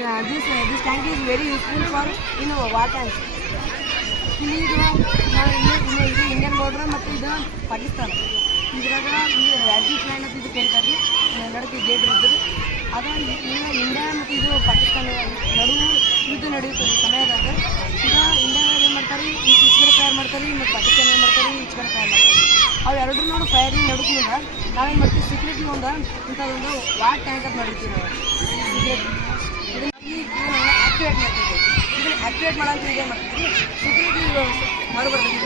this tank is very useful for water tanks. ಇಲ್ಲಿ ಇದು Indian border ಮತ್ತು ಇದು ಪಾಕಿಸ್ತಾನ ಇದ್ರಾಗ ಇದು ರಾಜೀವ್ ಫ್ಲೈನ್ ಅಂತ ಇದು ಕರೀತಾರೆ ನಡಕ್ಕೆ ಗೇಟ್ ಇರ್ತದೆ ಅದು ಇಂಡಿಯಾ ಮತ್ತು ಇದು ಪಾಕಿಸ್ತಾನ ನಡುವೆ ಯುದ್ಧ ನಡೆಯುತ್ತದೆ ಸಮಯದಾಗ ಈಗ ಇಂಡಿಯಾದಾಗ ಏನು ಮಾಡ್ತಾರೆ ಈ ಕಡೆ ಫೈರ್ ಮಾಡ್ತಾರೆ ಮತ್ತು ಪಾಕಿಸ್ತಾನ ಏನು ಮಾಡ್ತಾರೆ ಈ ಕಡೆ ಫೈರ್ ಮಾಡ್ತಾರೆ ಅವು ಎರಡರೂ ನೋಡಿ ಫೈರಿಂಗ್ ನಡುಕ್ಲಿಂದ ನಾವೇನು ಮಾಡ್ತೀವಿ ಸೀಕ್ರೆಟ್ಲಿ ಒಂದು ಇಂಥದ್ದೊಂದು ವಾಟ್ ಟ್ಯಾಂಕ್ ಅಂತ ಮಾಡಿರ್ತೀವಿ ನಾವು ಸೀಕ್ರೆಟ್ ಇದನ್ನು ಆಕ್ಟಿವೇಟ್ ಮಾಡ್ತೀವಿ ಇದನ್ನು ಆಕ್ಟಿವೇಟ್ ಮಾಡೋಂಥ ಇದೇ ಮಾಡ್ತೀವಿ ಸೀಕ್ರೆಟ್ಲಿ ಹೊರಬರ್ತದೆ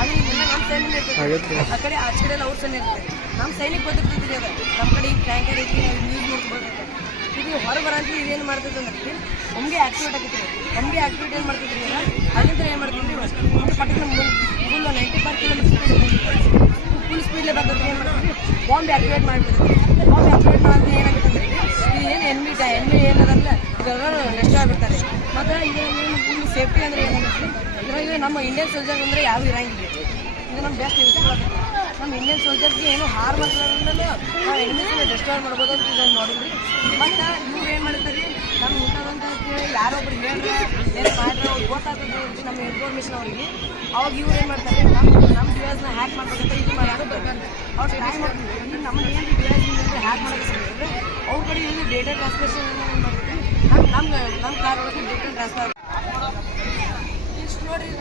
ಅದು ಇಲ್ಲ ನಮ್ಮ ಸೈನ್ಯ ಇರ್ತದೆ ಆ ಕಡೆ ಆಚೆ ಕಡೆ ಅವ್ರ ಸೈನ್ಯ ಇರ್ತದೆ ನಮ್ಮ ಸೈನಿಕ ಬದುಕ್ತೈತ್ರಿ ಅದು ನಮ್ಮ ಕಡೆ ಈಗ ಟ್ಯಾಂಕರ್ ಐತಿ ನಾವು ಯೂಸ್ ಮಾಡ್ಕೊಳ್ಬೇಕು ಇದು ಹೊರ ಬರೋಂಥ ಇದೇನು ಮಾಡ್ತೈತೆ ಅಂದ್ರೆ ನಮಗೆ ಆಕ್ಟಿವೇಟ್ ಆಗೈತಿ ನಮಗೆ ಆಕ್ಟಿವೇಟ್ ಏನು ಮಾಡ್ತೈತ್ರಿ ಅಲ್ಲಿಂದ ಏನು ಮಾಡ್ತೀವಿ ಪಟ್ಟಣ ಫುಲ್ 90 ಕಿಲೋಮೀಟರ್ ಫುಲ್ ಸ್ಪೀಡ್ಲೇ ಬರ್ತದೆ ಏನು ಮಾಡ್ತೀವಿ ಬಾಂಬ್ ಆಕ್ಟಿವೇಟ್ ಮಾಡ್ಬಿಡ್ತೀವಿ ಬಾಂಬ್ ಆಕ್ಟಿವೇಟ್ ಮಾಡೋದು ಏನಾಗುತ್ತೆ ಅಂದ್ರೆ ಇದು ಏನು ಎನ್ಮಿ ಏನದಲ್ಲ ಇದೆಲ್ಲರೂ ನಷ್ಟ ಆಗ್ಬಿಡ್ತಾರೆ ಮತ್ತು ಇದು ಏನು ಫುಲ್ ಸೇಫ್ಟಿ ಅಂದರೆ ಏನಾಗುತ್ತೆ ಇದ್ರಾಗ ನಮ್ಮ ಇಂಡಿಯನ್ ಸೋಲ್ಜರ್ಸ್ ಅಂದರೆ ಯಾರು ಇರಂಗಿಲ್ಲ ಇದು ನಮ್ಮ ಬೆಸ್ಟ್ ಯೂಸ್ ಆಗುತ್ತೆ ನಮ್ಮ ಇಂಡಿಯನ್ ಸೋಲ್ಜರ್ಸ್ಗೆ ಏನು ಹಾರ್ ಮಾಡ್ಕೊಳ್ಳೋದ್ರಿಂದ ನಾವು ಎನಿಮೀಸ್ನ ಡಿಸ್ಟ್ರಾಯ್ ಮಾಡ್ಬೋದು ಅಂತ ಇದನ್ನು ನೋಡಿದ್ರಿ ಮತ್ತು ಇವ್ರು ಏನು ಮಾಡ್ತಾರೆ ನಮ್ಮ ಇಂಥದಂತ ಯಾರೊಬ್ರು ಹೇಳ್ರೆ ಏನು ಮಾಡ್ರೆ ಅವ್ರಿಗೆ ಗೊತ್ತಾಗ್ತದೆ ನಮ್ಮ ಇನ್ಫಾರ್ಮೇಷನ್ ಅವರಿಗೆ ಅವಾಗ ಇವ್ರು ಏನು ಮಾಡ್ತಾರೆ ನಮ್ಮ ಡಿವೈಸ್ನ ಹ್ಯಾಕ್ ಮಾಡ್ಬೇಕಂತ ಇದು ಯಾರು ಬರ್ತಾರೆ ಅವ್ರು ಟ್ರೈ ಮಾಡ್ತೀವಿ ಈಗ ನಮ್ಮ ಏನು ಡಿವೈಸ್ ಹ್ಯಾಕ್ ಮಾಡೋಕ್ಕೆ ಅವ್ರ ಕಡೆ ಇದು ಡೇಟಾ ಟ್ರಾನ್ಸ್ಫರ್ಷನ್ ಏನು ಮಾಡ್ತೀವಿ ನಮ್ಮ ಕಾರ್ ಒಳಗೆ ಡೇಟಾ ಟ್ರಾನ್ಸ್ಫರ್ ಇಷ್ಟು ನೋಡಿರಿ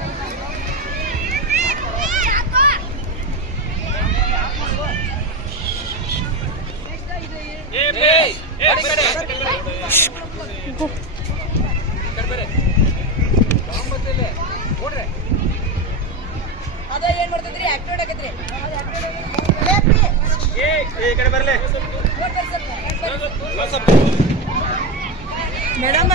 ಅದ ಏನ್ ಮಾಡ್ತದ್ರಿ ಆಕ್ಟಿವೇಟ್ ಆಗತ್ರಿ ಮೇಡಮ್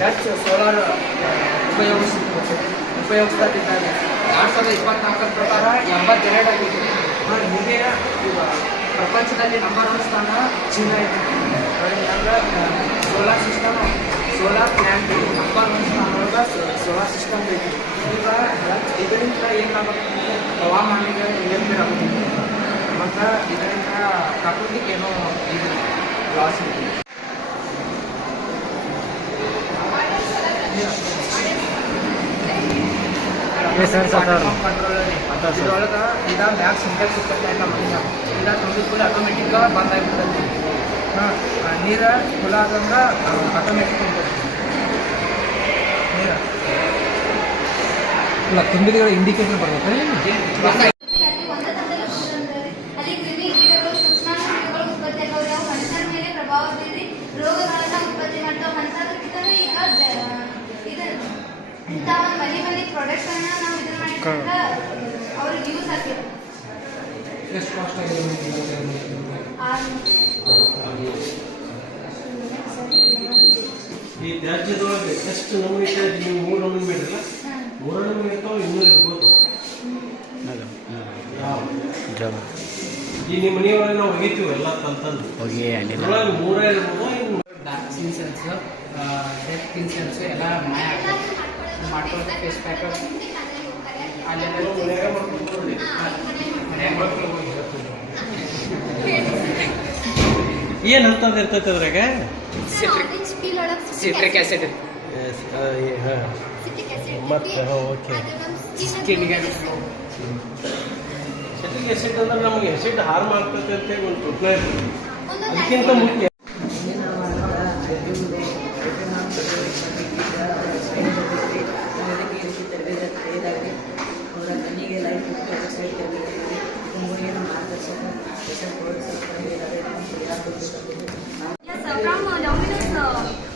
ಡಚ್ ಸೋಲಾರ್ ಉಪಯೋಗಿಸ್ತಿದ್ದಾರೆ 2024 ಪ್ರಕಾರ 82 ಆಗಿದೆ. ಹೀಗೆ ಪ್ರಪಂಚದಲ್ಲಿ ನಂಬರ್ 1 ಸ್ಥಾನ ಚೀನಾ ಇದೆ. Solar system solar plant number 1 ಸ್ಥಾನ ಒಳಗೆ ಸೋಲಾರ್ ಸಿಸ್ಟಮ್ ಐತಿ. ಈಗ ಇದರಿಂದ ಏನಾಗುತ್ತೆ ಹವಾಮಾನಿಗೆ ನಿಯಂತ್ರಣ ಆಗುತ್ತೆ ಮತ್ತು ಇದರಿಂದ ಪ್ರಕೃತಿಗೆ ಏನೋ ಇದು ಲಾಸ್ ಇದೆ. ಇದ್ರೊಳಗೆ ಈಗ ಮ್ಯಾಕ್ಸ್ ಸಿಂಟೆಕ್ಸ್ 25 ಮಾಡಿದ ಇಲ್ಲ ತುಂಬ ಫುಲ್ ಆಟೋಮೆಟಿಕ್ ಬಂದ್ ಆಗಿಬಿಡ್ತೈತಿ. ನೀರು ಫುಲ್ ಆದಂಗೆ ಆಟೋಮೆಟಿಕ್ ನೀರು ತುಂಬಿದ ಇಂಡಿಕೇಟರ್ ಬರ್ತೈತೆ. ಎಷ್ಟು ಕಾಸ್ಟ್ ಆಗಿದೆ ಈ ತ್ಯಾಜ್ಯದೊಳಗೆ ಎಷ್ಟು ನಮೂನೆ ತ್ಯಾಜ್ಯ ನೀವು 3 ನಮೂನೆ ಮಾಡಿರಲ್ಲ 3 ನಮೂನೆ ಇರ್ತಾವೆ ಇನ್ನೂ ಇರ್ಬೋದು. ಈ ನಿಮ್ಮ ಮನೆಯೊಳಗೆ ನಾವು ಒಗಿತೀವಿ ಎಲ್ಲ ತಂದು ಅದ್ರೊಳಗೆ 3 ಇರ್ಬೋದು. ಡಾರ್ಕ್ ಇನ್ಸೆನ್ಸ್ ಡೆತ್ ಇನ್ಸೆನ್ಸ್ ಎಲ್ಲ ಮಾಯ ಮಾಡ್ಕೊಳ್ಳೋದು ಫೇಸ್ ಪ್ಯಾಕ್ ಅಲ್ಲೆಲ್ಲ ಮಾಡ್ಕೊಂಡು ಏನು ಅಂತಂದು ಇರ್ತೈತೆ ಅದ್ರಾಗ ಸಿಟ್ರಿಕ್ ಆಸಿಡ್ ಮತ್ತು ಓಕೆ ಸ್ಕಿನ್ಗೆ ಸಿಟ್ರಿಕ್ ಆಸಿಡ್ ಅಂದ್ರೆ ನಮಗೆ ಆಸಿಡ್ ಹಾರ್ಮ್ ಆಗ್ತೈತೆ ಅಂತೇಳಿ ಒಂದು ಪ್ರಶ್ನೆ ಇರ್ತದೆ. ಅದಕ್ಕಿಂತ ಮುಖ್ಯ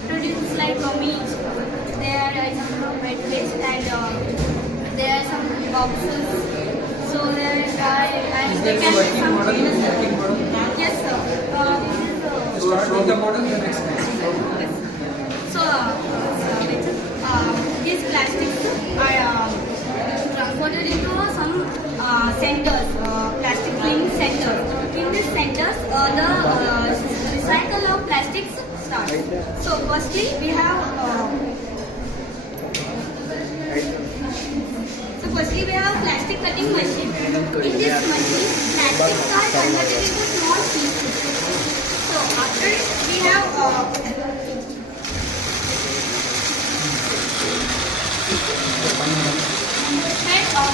produce like meat. There is some bread paste and there are some boxes. So there is and they can be some yes sir. This is start with the model then explain. yes. So these plastics are transported into some centers, plastic rings centers. In these centers, the recycle of plastics starts. So firstly, we have plastic cutting machine. In this machine, plastics are converted into small pieces. So after it, we have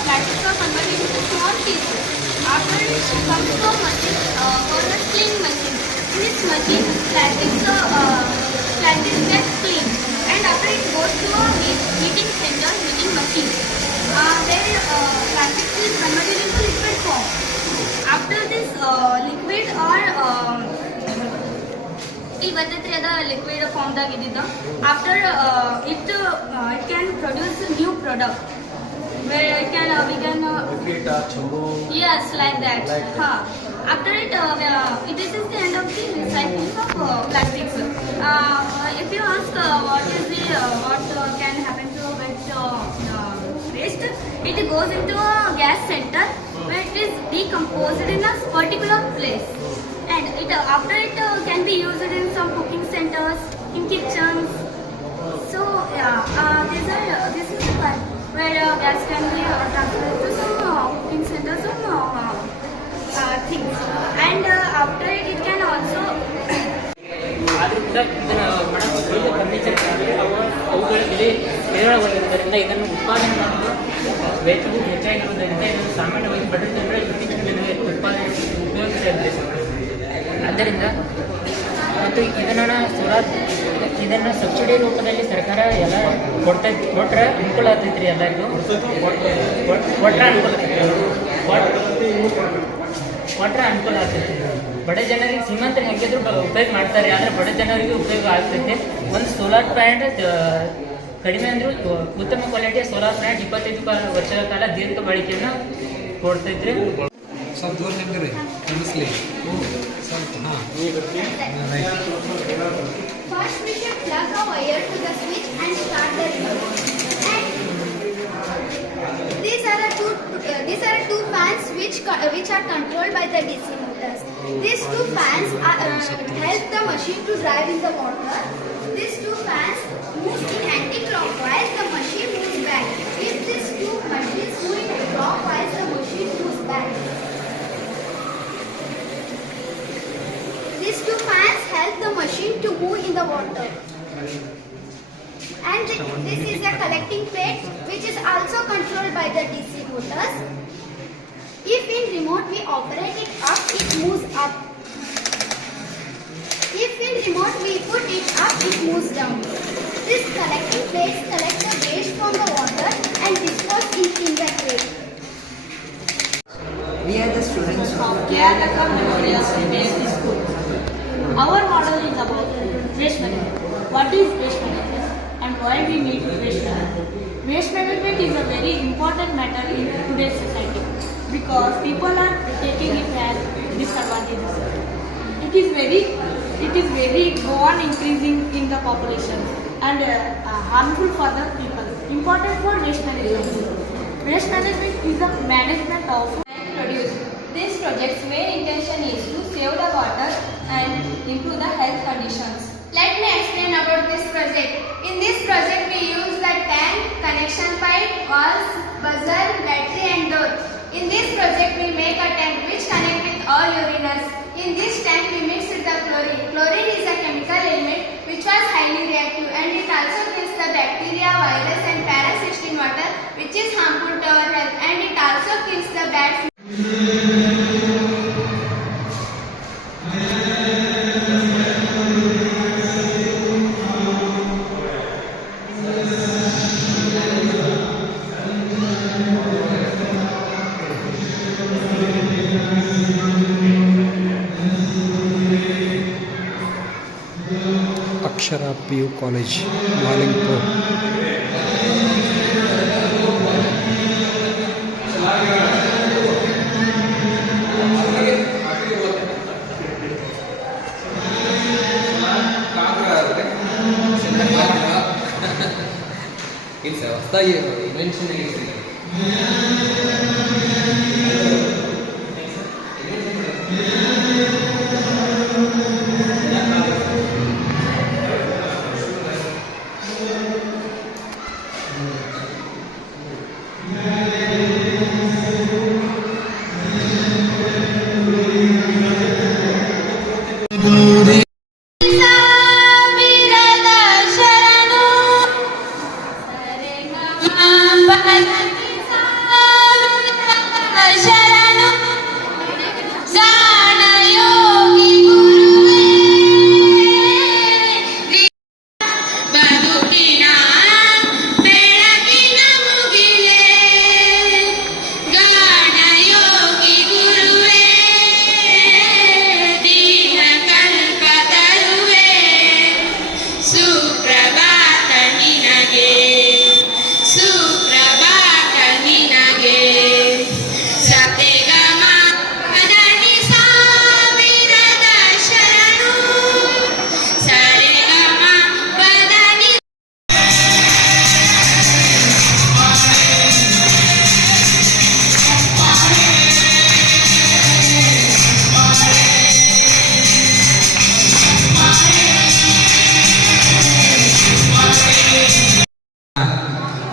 plastics are converted into small pieces. After it comes to a machine called a cleaning machine. In this machine, plastics get cleaned, and after it goes to a heating center, heating machine. There plastics is converted into liquid form. After this liquid or ಇವತ್ತೈತ್ರಿ ಅದ liquid ಫಾರ್ಮ್ದಾಗ ಇದ್ದಿದ್ದು after it can produce a new product where we can yes, like that. After it this is the end of the recycling of plastics. If you ask what can happen to waste, it goes into a gas center where it is decomposed in a particular place, and after it can be used in some cooking centers, in kitchens. So this is the part where gas can be transferred to some cooking centers, things, and after it can also ಆದರೂ ಕೂಡ ಇದನ್ನು furniture ಅವುಗಳ ಬೆಲೆ ಹೇರಳವಾಗಿರುವುದರಿಂದ ಇದನ್ನು ಉತ್ಪಾದನೆ ಮಾಡಲು ವೆಚ್ಚವು ಹೆಚ್ಚಾಗಿರುವುದರಿಂದ ಇದನ್ನು ಸಾಮಾನ್ಯವಾಗಿ ಬಡ ಜನರ ಇತ್ತೀಚಿನ ದಿನವೇ ಉತ್ಪಾದನೆ ಉಪಯೋಗಿಸಲಿದೆ. ಆದ್ದರಿಂದ ಮತ್ತು ಇದನ್ನು ಸಬ್ಸಿಡಿ ರೂಪದಲ್ಲಿ ಸರ್ಕಾರ ಎಲ್ಲ ಕೊಟ್ರೆ ಅನುಕೂಲ ಆಗ್ತೈತ್ರಿ. ಎಲ್ಲರಿಗೂ ಕೊಟ್ರೆ ಅನುಕೂಲ ಆಗ್ತೈತಿ. ಬಡ ಜನರಿಗೆ ಶ್ರೀಮಂತರಿಗೆ ಹೆಂಗಿದ್ರು ಉಪಯೋಗ ಮಾಡ್ತಾರೆ, ಆದರೆ ಬಡ ಜನರಿಗೆ ಉಪಯೋಗ ಆಗ್ತೈತೆ. ಒಂದು ಸೋಲಾರ್ ಪ್ಲಾಂಟ್ ಕಡಿಮೆ ಅಂದರೂ ಉತ್ತಮ ಕ್ವಾಲಿಟಿಯ ಸೋಲಾರ್ ಪ್ಲಾಂಟ್ 25 ವರ್ಷಗಳ ಕಾಲ ದೀರ್ಘ ಬಾಳಿಕೆಯನ್ನು ಕೊಡ್ತೈತ್ರಿ. ಸ್ವಲ್ಪ ದೂರ ಹೆಂಗ್ರಿ ಅನ್ನಿಸ್ಲಿ ಸ್ವಲ್ಪ ಹಾಂ right. First, we should plug a wire to the switch and start the remote. These are two fans which are controlled by the DC motors. These two fans help the machine to drive in the water. These two fans move in anti-clockwise. The machine moves back. If these two machines move in clockwise, the machine moves back. These two fans help the machine to move in the water. And this is a collecting plate which is also controlled by the DC motors. If in remote we operate it up, it moves up. If in remote we put it up, it moves down. This collecting plates collect the waste from the water and dispose it in the plate. We are the students of Kerala Memorial CBSE School. Our model is about waste management. What is waste management and why we need waste management? Waste management is a very important matter in today's society because people are taking it as disadvantages. It is very go on increasing in the population and harmful for the people. Important for waste management. Waste management is the management of produce. This project's main intention is to save the water and improve the health conditions. Let me explain about this project. In this project, we use the tank, connection pipe, valves, buzzer, battery and door. In this project, we make a tank which connects with all urinals. In this tank, we mix the chlorine. Chlorine is a chemical element which was highly reactive and it also kills the bacteria, virus and parasites in water which is harmful to our health, and it also kills the bad food. Akshara PU college Malingpur. ಇಲ್ಲ sir ಹೊಸದಾಗಿ invention ಸಾವಿರದ ಶರಣು ಪದನಿ ಸಾವಿರದ ಶರಣು ಗಾನ ಯೋಗಿ ಗುರುವೇ ಬದುಕಿನ ಬೆಳಕಿನ ಮುಗಿಲೇ ಗಾನ ಯೋಗಿ ಗುರುವೇ ದೀನ ಕಲ್ಪ ತರುವೆ ಸುಪ್ರಭಾತ ನಿನಗೆ ಸುಪ್ರಭಾತ ನಿನಗೆ ಸತೆಗಮ ಪದನಿ ಸಾವಿರದ ಶರಣು ಸರಿಗಮ ಪದನಿ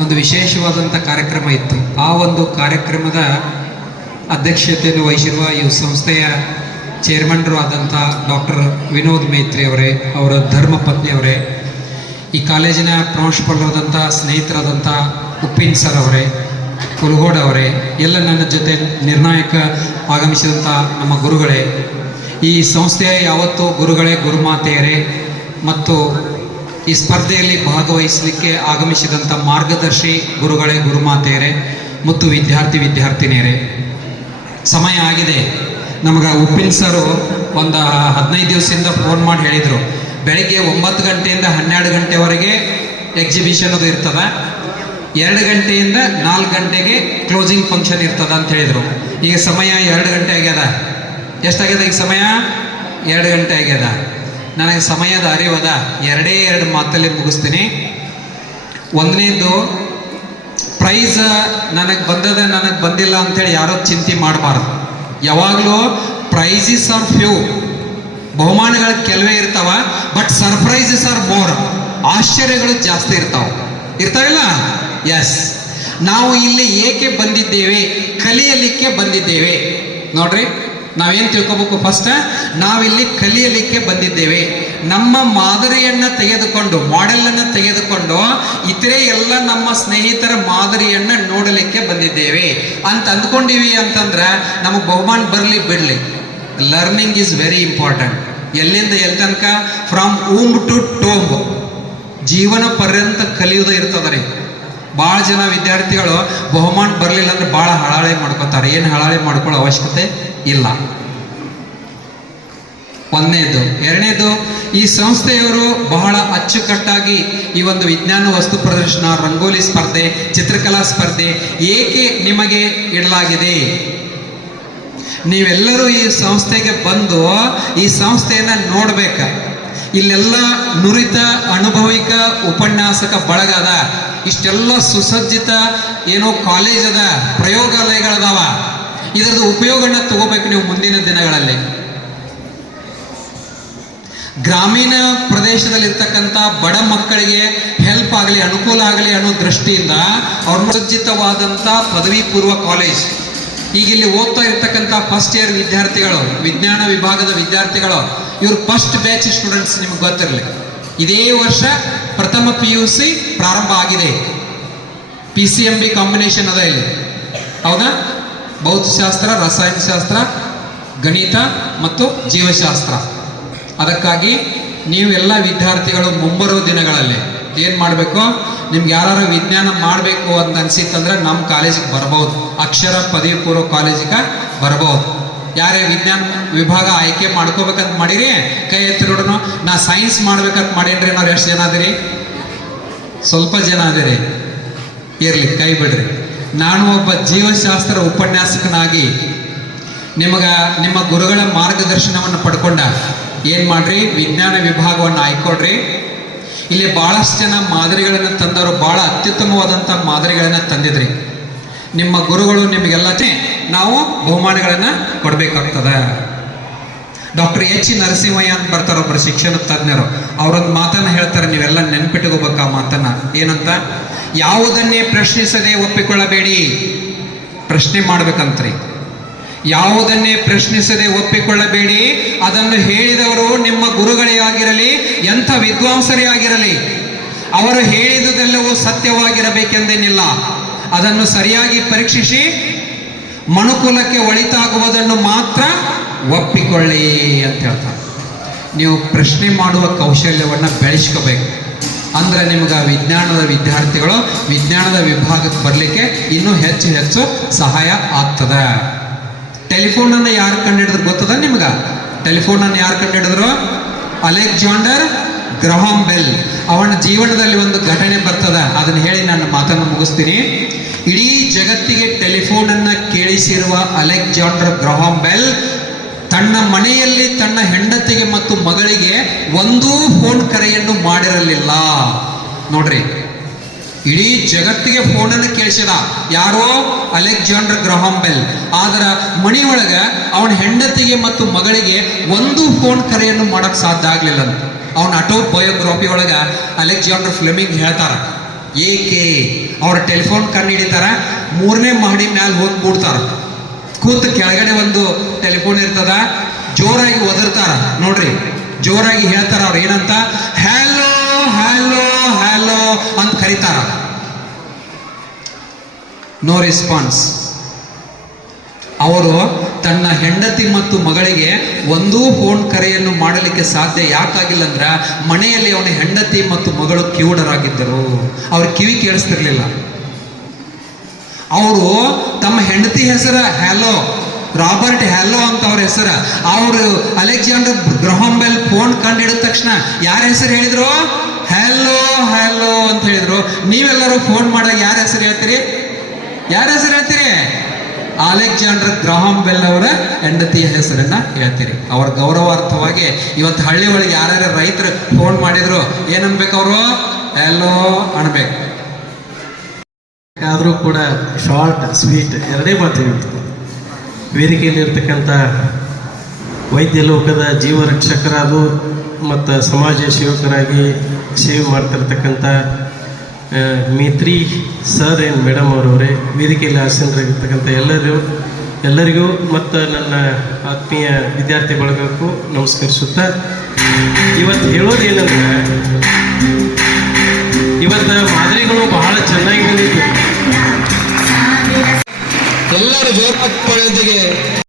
ಒಂದು ವಿಶೇಷವಾದಂಥ ಕಾರ್ಯಕ್ರಮ ಇತ್ತು. ಆ ಒಂದು ಕಾರ್ಯಕ್ರಮದ ಅಧ್ಯಕ್ಷತೆಯನ್ನು ವಹಿಸಿರುವ ಈ ಸಂಸ್ಥೆಯ ಚೇರ್ಮನ್ರು ಆದಂಥ ಡಾಕ್ಟರ್ ವಿನೋದ್ ಮೇತ್ರಿ ಅವರೇ, ಅವರ ಧರ್ಮಪತ್ನಿ ಅವರೇ, ಈ ಕಾಲೇಜಿನ ಪ್ರಾಂಶುಪಾಲರಾದಂಥ ಸ್ನೇಹಿತರಾದಂಥ ಉಪ್ಪಿನ್ ಸರ್ ಅವರೇ, ಕುಲಗೋಡ್ ಅವರೇ, ಎಲ್ಲ ನನ್ನ ಜೊತೆ ನಿರ್ಣಾಯಕ ಆಗಮಿಸಿದಂಥ ನಮ್ಮ ಗುರುಗಳೇ, ಈ ಸಂಸ್ಥೆಯ ಯಾವತ್ತೂ ಗುರುಗಳೇ, ಗುರುಮಾತೆಯರೇ ಮತ್ತು ಈ ಸ್ಪರ್ಧೆಯಲ್ಲಿ ಭಾಗವಹಿಸಲಿಕ್ಕೆ ಆಗಮಿಸಿದಂಥ ಮಾರ್ಗದರ್ಶಿ ಗುರುಗಳೇ, ಗುರುಮಾತೆಯರೇ ಮತ್ತು ವಿದ್ಯಾರ್ಥಿನಿಯರೇ, ಸಮಯ ಆಗಿದೆ. ನಮಗೆ ಉಪ್ಪಿನ್ ಸರು ಒಂದು 15 ದಿವಸದಿಂದ ಫೋನ್ ಮಾಡಿ ಹೇಳಿದರು, ಬೆಳಗ್ಗೆ 9 ಗಂಟೆಯಿಂದ 12 ಗಂಟೆವರೆಗೆ ಎಕ್ಸಿಬಿಷನ್ ಅದು ಇರ್ತದೆ, 2 ಗಂಟೆಯಿಂದ 4 ಗಂಟೆಗೆ ಕ್ಲೋಸಿಂಗ್ ಫಂಕ್ಷನ್ ಇರ್ತದ ಅಂತ ಹೇಳಿದರು. ಈಗ ಸಮಯ 2 ಗಂಟೆ ಆಗ್ಯದ. ಎಷ್ಟಾಗ್ಯದ ಈಗ ಸಮಯ? 2 ಗಂಟೆ ಆಗ್ಯದ. ನನಗೆ ಸಮಯದ ಅರಿವದ. 2 ಮಾತಲ್ಲಿ ಮುಗಿಸ್ತೀನಿ. ಒಂದನೇದು, ಪ್ರೈಸ್ ನನಗೆ ಬಂದದ ನನಗೆ ಬಂದಿಲ್ಲ ಅಂತೇಳಿ ಯಾರೋ ಚಿಂತೆ ಮಾಡಬಾರ್ದು. ಯಾವಾಗಲೂ ಪ್ರೈಸಸ್ ಆರ್ ಫ್ಯೂ, ಬಹುಮಾನಗಳು ಕೆಲವೇ ಇರ್ತಾವ, ಬಟ್ ಸರ್ಪ್ರೈಸಸ್ ಆರ್ ಮೋರ್, ಆಶ್ಚರ್ಯಗಳು ಜಾಸ್ತಿ ಇರ್ತಾವಿಲ್ಲ? ಎಸ್, ನಾವು ಇಲ್ಲಿ ಏಕೆ ಬಂದಿದ್ದೇವೆ? ಕಲಿಯಲಿಕ್ಕೆ ಬಂದಿದ್ದೇವೆ. ನೋಡ್ರಿ, ನಾವೇನು ತಿಳ್ಕೊಬೇಕು? ಫಸ್ಟ್ ನಾವಿಲ್ಲಿ ಕಲಿಯಲಿಕ್ಕೆ ಬಂದಿದ್ದೇವೆ. ನಮ್ಮ ಮಾದರಿಯನ್ನು ತೆಗೆದುಕೊಂಡು, ಮಾಡೆಲನ್ನು ತೆಗೆದುಕೊಂಡು ಇತರೆ ಎಲ್ಲ ನಮ್ಮ ಸ್ನೇಹಿತರ ಮಾದರಿಯನ್ನು ನೋಡಲಿಕ್ಕೆ ಬಂದಿದ್ದೇವೆ ಅಂತ ಅಂದ್ಕೊಂಡಿವಿ ಅಂತಂದ್ರೆ ನಮಗೆ ಬಹುಮಾನ ಬರಲಿ ಬಿಡಲಿ, ಲರ್ನಿಂಗ್ ಈಸ್ ವೆರಿ ಇಂಪಾರ್ಟೆಂಟ್. ಎಲ್ಲಿಂದ ಎಲ್ಲಿ ತನಕ? ಫ್ರಮ್ ಊಂಬ್ ಟು ಟೋಂಬ್, ಜೀವನ ಪರ್ಯಂತ ಕಲಿಯೋದು ಇರ್ತದೆ ರೀ. ಭಾಳ ಜನ ವಿದ್ಯಾರ್ಥಿಗಳು ಬಹುಮಾನ ಬರಲಿಲ್ಲ ಅಂದ್ರೆ ಭಾಳ ಹಳಾಳೆ ಮಾಡ್ಕೋತಾರೆ. ಏನು ಹಳಾಳೆ ಮಾಡ್ಕೊಳ್ಳೋ ಅವಶ್ಯಕತೆ ಇಲ್ಲ. ಒಂದನೇದು. ಎರಡನೇದು, ಈ ಸಂಸ್ಥೆಯವರು ಬಹಳ ಅಚ್ಚುಕಟ್ಟಾಗಿ ಈ ಒಂದು ವಿಜ್ಞಾನ ವಸ್ತು ಪ್ರದರ್ಶನ, ರಂಗೋಲಿ ಸ್ಪರ್ಧೆ, ಚಿತ್ರಕಲಾ ಸ್ಪರ್ಧೆ ಏಕೆ ನಿಮಗೆ ಇಡಲಾಗಿದೆ? ನೀವೆಲ್ಲರೂ ಈ ಸಂಸ್ಥೆಗೆ ಬಂದು ಈ ಸಂಸ್ಥೆಯನ್ನ ನೋಡ್ಬೇಕ. ಇಲ್ಲೆಲ್ಲ ನುರಿತ ಅನುಭವಿಕ ಉಪನ್ಯಾಸಕ ಬಳಗ ಅದ, ಇಷ್ಟೆಲ್ಲ ಸುಸಜ್ಜಿತ ಏನೋ ಕಾಲೇಜ್ ಅದ, ಪ್ರಯೋಗಾಲಯಗಳದಾವ. ಇದರದ ಉಪಯೋಗನ ತಗೋಬೇಕು ನೀವು ಮುಂದಿನ ದಿನಗಳಲ್ಲಿ. ಗ್ರಾಮೀಣ ಪ್ರದೇಶದಲ್ಲಿರ್ತಕ್ಕಂಥ ಬಡ ಮಕ್ಕಳಿಗೆ ಹೆಲ್ಪ್ ಆಗಲಿ, ಅನುಕೂಲ ಆಗಲಿ ಅನ್ನೋ ದೃಷ್ಟಿಯಿಂದ ಅವ್ರ ಸುಸಜ್ಜಿತವಾದಂಥ ಪದವಿ ಪೂರ್ವ ಕಾಲೇಜ್. ಈಗ ಇಲ್ಲಿ ಓದ್ತಾ ಇರ್ತಕ್ಕಂಥ ಫಸ್ಟ್ ಇಯರ್ ವಿದ್ಯಾರ್ಥಿಗಳು, ವಿಜ್ಞಾನ ವಿಭಾಗದ ವಿದ್ಯಾರ್ಥಿಗಳು, ಇವರು ಫಸ್ಟ್ ಬ್ಯಾಚ್ ಸ್ಟೂಡೆಂಟ್ಸ್. ನಿಮ್ಗೆ ಗೊತ್ತಿರಲಿ, ಇದೇ ವರ್ಷ ಪ್ರಥಮ PUC ಪ್ರಾರಂಭ ಆಗಿದೆ. PCMB ಕಾಂಬಿನೇಷನ್ ಅದ ಇಲ್ಲಿ, ಹೌದಾ? ಭೌತಶಾಸ್ತ್ರ, ರಸಾಯನಶಾಸ್ತ್ರ, ಗಣಿತ ಮತ್ತು ಜೀವಶಾಸ್ತ್ರ. ಅದಕ್ಕಾಗಿ ನೀವೆಲ್ಲ ವಿದ್ಯಾರ್ಥಿಗಳು ಮುಂಬರುವ ದಿನಗಳಲ್ಲಿ ಏನು ಮಾಡಬೇಕು? ನಿಮ್ಗೆ ಯಾರು ವಿಜ್ಞಾನ ಮಾಡಬೇಕು ಅಂತ ಅನ್ಸಿತ್ತಂದ್ರೆ ನಮ್ಮ ಕಾಲೇಜಿಗೆ ಬರ್ಬೋದು, ಅಕ್ಷರ ಪದವಿ ಪೂರ್ವ ಕಾಲೇಜಿಗೆ ಬರ್ಬೋದು. ಯಾರೇ ವಿಜ್ಞಾನ ವಿಭಾಗ ಆಯ್ಕೆ ಮಾಡ್ಕೋಬೇಕಂತ ಮಾಡಿರಿ ಕೈ ಎತ್ತಿ ನೋಡೋಣ. ನಾ ಸೈನ್ಸ್ ಮಾಡ್ಬೇಕಂತ ಮಾಡೇನ್ರಿ. ನಾವು ಎಷ್ಟು ಜನ ಅದಿರಿ? ಸ್ವಲ್ಪ ಜನ ಅದಿರಿ. ಇರ್ಲಿ, ಕೈ ಬಿಡ್ರಿ. ನಾನು ಒಬ್ಬ ಜೀವಶಾಸ್ತ್ರ ಉಪನ್ಯಾಸಕನಾಗಿ ನಿಮ್ಮ ಗುರುಗಳ ಮಾರ್ಗದರ್ಶನವನ್ನು ಪಡ್ಕೊಂಡ ಏನು ಮಾಡ್ರಿ? ವಿಜ್ಞಾನ ವಿಭಾಗವನ್ನು ಆಯ್ಕೊಡ್ರಿ. ಇಲ್ಲಿ ಭಾಳಷ್ಟು ಜನ ಮಾದರಿಗಳನ್ನು ತಂದವರು, ಭಾಳ ಅತ್ಯುತ್ತಮವಾದಂಥ ಮಾದರಿಗಳನ್ನು ತಂದಿದ್ರಿ. ನಿಮ್ಮ ಗುರುಗಳು ನಿಮಗೆಲ್ಲ ನಾವು ಬಹುಮಾನಗಳನ್ನು ಕೊಡಬೇಕಾಗ್ತದ. ಡಾಕ್ಟರ್ ಎಚ್ ನರಸಿಂಹಯ್ಯ ಅಂತ ಬರ್ತಾರೆ, ಒಬ್ಬರು ಶಿಕ್ಷಣ ತಜ್ಞರು. ಅವರೊಂದು ಮಾತನ್ನ ಹೇಳ್ತಾರೆ, ನೀವೆಲ್ಲ ನೆನ್ಪಿಟ್ಕೋಬೇಕು ಆ ಮಾತನ್ನ. ಏನಂತ? ಯಾವುದನ್ನೇ ಪ್ರಶ್ನಿಸದೆ ಒಪ್ಪಿಕೊಳ್ಳಬೇಡಿ. ಪ್ರಶ್ನೆ ಮಾಡ್ಬೇಕಂತ್ರಿ. ಯಾವುದನ್ನೇ ಪ್ರಶ್ನಿಸದೆ ಒಪ್ಪಿಕೊಳ್ಳಬೇಡಿ. ಅದನ್ನು ಹೇಳಿದವರು ನಿಮ್ಮ ಗುರುಗಳೇ ಆಗಿರಲಿ, ಎಂಥ ವಿದ್ವಾಂಸರೇ ಆಗಿರಲಿ, ಅವರು ಹೇಳಿದುದೆಲ್ಲವೂ ಸತ್ಯವಾಗಿರಬೇಕೆಂದೇನಿಲ್ಲ. ಅದನ್ನು ಸರಿಯಾಗಿ ಪರೀಕ್ಷಿಸಿ ಮನುಕುಲಕ್ಕೆ ಒಳಿತಾಗುವುದನ್ನು ಮಾತ್ರ ಒಪ್ಪಿಕೊಳ್ಳಿ ಅಂತ ಹೇಳ್ತಾರೆ. ನೀವು ಪ್ರಶ್ನೆ ಮಾಡುವ ಕೌಶಲ್ಯವನ್ನು ಬೆಳೆಸ್ಕೋಬೇಕು. ಅಂದ್ರೆ ನಿಮ್ಗೆ ವಿಜ್ಞಾನದ ವಿದ್ಯಾರ್ಥಿಗಳು ವಿಜ್ಞಾನದ ವಿಭಾಗಕ್ಕೆ ಬರಲಿಕ್ಕೆ ಇನ್ನೂ ಹೆಚ್ಚು ಹೆಚ್ಚು ಸಹಾಯ ಆಗ್ತದೆ. ಟೆಲಿಫೋನನ್ನು ಯಾರು ಕಂಡುಹಿಡಿದ್ರು ಗೊತ್ತದ ನಿಮ್ಗೆ? ಟೆಲಿಫೋನನ್ನು ಯಾರು ಕಂಡುಹಿಡಿದ್ರು? Alexander Graham bell. ಅವನ ಜೀವನದಲ್ಲಿ ಒಂದು ಘಟನೆ ಬರ್ತದ, ಅದನ್ನು ಹೇಳಿ ನಾನು ಮಾತನ್ನು ಮುಗಿಸ್ತೀನಿ. ಇಡೀ ಜಗತ್ತಿಗೆ ಟೆಲಿಫೋನನ್ನು ಕೇಳಿಸಿರುವ ಅಲೆಕ್ಸಾಂಡರ್ ಗ್ರಹಾಂ ಬೆಲ್ ತನ್ನ ಮನೆಯಲ್ಲಿ ತನ್ನ ಹೆಂಡತಿಗೆ ಮತ್ತು ಮಗಳಿಗೆ ಒಂದೂ ಫೋನ್ ಕರೆಯನ್ನು ಮಾಡಿರಲಿಲ್ಲ. ನೋಡ್ರಿ, ಇಡೀ ಜಗತ್ತಿಗೆ ಫೋನನ್ನು ಕೇಳಿಸಿದ ಯಾರೋ? Alexander Graham bell. ಆದ್ರೆ ಮನೆಯೊಳಗೆ ಅವನ ಹೆಂಡತಿಗೆ ಮತ್ತು ಮಗಳಿಗೆ ಒಂದು ಫೋನ್ ಕರೆಯನ್ನು ಮಾಡಕ್ ಸಾಧ್ಯ ಆಗ್ಲಿಲ್ಲ ಅಂತ ಅವನ ಆಟೋ ಬಯೋಗ್ರಫಿ ಒಳಗೆ ಅಲೆಕ್ಸಾಂಡರ್ ಫ್ಲೆಮಿಂಗ್ ಹೇಳ್ತಾರ. ಏಕೆ? ಅವ್ರ ಟೆಲಿಫೋನ್ ಕಂಡು ಹಿಡಿತಾರ, 3ನೇ ಮಹಡಿ ಮ್ಯಾಲ ಹೋಗಿ ಕೂಡ್ತಾರ. ಕೂತು ಕೆಳಗಡೆ ಒಂದು ಟೆಲಿಫೋನ್ ಇರ್ತದ, ಜೋರಾಗಿ ಒದರ್ತಾರ. ನೋಡ್ರಿ, ಜೋರಾಗಿ ಹೇಳ್ತಾರ. ಅವ್ರು ಏನಂತ? ಹ್ಯಾಲೋ ಹ್ಯಾಲೋ ಹ್ಯಾಲೋ ಅಂತ ಕರೀತಾರ. No response. ಅವರು ತನ್ನ ಹೆಂಡತಿ ಮತ್ತು ಮಗಳಿಗೆ ಒಂದೂ ಫೋನ್ ಕರೆಯನ್ನು ಮಾಡಲಿಕ್ಕೆ ಸಾಧ್ಯ ಯಾಕಾಗಿಲ್ಲ ಅಂದ್ರೆ ಮನೆಯಲ್ಲಿ ಅವನ ಹೆಂಡತಿ ಮತ್ತು ಮಗಳು ಕಿವುಡರಾಗಿದ್ದರು. ಅವ್ರ ಕಿವಿ ಕೇಳಿಸ್ತಿರ್ಲಿಲ್ಲ. ಅವರು ತಮ್ಮ ಹೆಂಡತಿ ಹೆಸರ ಹ್ಯಾಲೋ, ರಾಬರ್ಟ್ ಹ್ಯಾಲೋ ಅಂತ ಅವ್ರ ಹೆಸರ. ಅವರು ಅಲೆಕ್ಸಾಂಡರ್ ಗ್ರಹಾಂ ಬೆಲ್ ಫೋನ್ ಕಂಡು ಹಿಡಿದ ತಕ್ಷಣ ಯಾರ ಹೆಸರು ಹೇಳಿದ್ರು? ಹ್ಯಾಲೋ ಹ್ಯಾಲೋ ಅಂತ ಹೇಳಿದ್ರು. ನೀವೆಲ್ಲರೂ ಫೋನ್ ಮಾಡಾಗ ಯಾರ ಹೆಸರು ಹೇಳ್ತೀರಿ? ಯಾರ ಹೆಸರು ಹೇಳ್ತೀರಿ? ಅಲೆಕ್ಸಾಂಡರ್ ಗ್ರಹಾಂ ಬೆಲ್ ಅವರ ಹೆಂಡತಿಯ ಹೆಸರನ್ನ ಹೇಳ್ತೀರಿ. ಅವರ ಗೌರವಾರ್ಥವಾಗಿ ಇವತ್ತು ಹಳ್ಳಿ ಒಳಗೆ ಯಾರ್ಯಾರು ರೈತರು ಫೋನ್ ಮಾಡಿದ್ರು ಏನನ್ಬೇಕು? ಅವರು ಹ್ಯಾಲೋ ಅನ್ಬೇಕು. ಆದರೂ ಕೂಡ ಶಾರ್ಟ್ ಸ್ವೀಟ್ ಎರಡೇ ಮಾತು ಹೇಳ್ತೀನಿ. ವೇದಿಕೆಯಲ್ಲಿ ಇರ್ತಕ್ಕಂಥ ವೈದ್ಯ ಲೋಕದ ಜೀವರಕ್ಷಕರಾದು ಮತ್ತು ಸಮಾಜ ಸೇವಕರಾಗಿ ಸೇವೆ ಮಾಡ್ತಿರ್ತಕ್ಕಂಥ ಮೇತ್ರಿ ಸರ್ ಏನು ಮೇಡಮ್ ಅವರವರೇ, ವೇದಿಕೆಯಲ್ಲಿ ಆಸೀನರಾಗಿರ್ತಕ್ಕಂಥ ಎಲ್ಲರಿಗೂ ಮತ್ತು ನನ್ನ ಆತ್ಮೀಯ ವಿದ್ಯಾರ್ಥಿ ಬಳಗಕ್ಕೂ ನಮಸ್ಕರಿಸುತ್ತಾ, ಇವತ್ತು ಹೇಳೋದೇನೆಂದ್ರೆ, ಇವತ್ತು ಮಾದರಿಗಳು ಬಹಳ ಚೆನ್ನಾಗಿ ಬಂದಿತ್ತು. ಎಲ್ಲರೂ ಜೋರಾಗಿ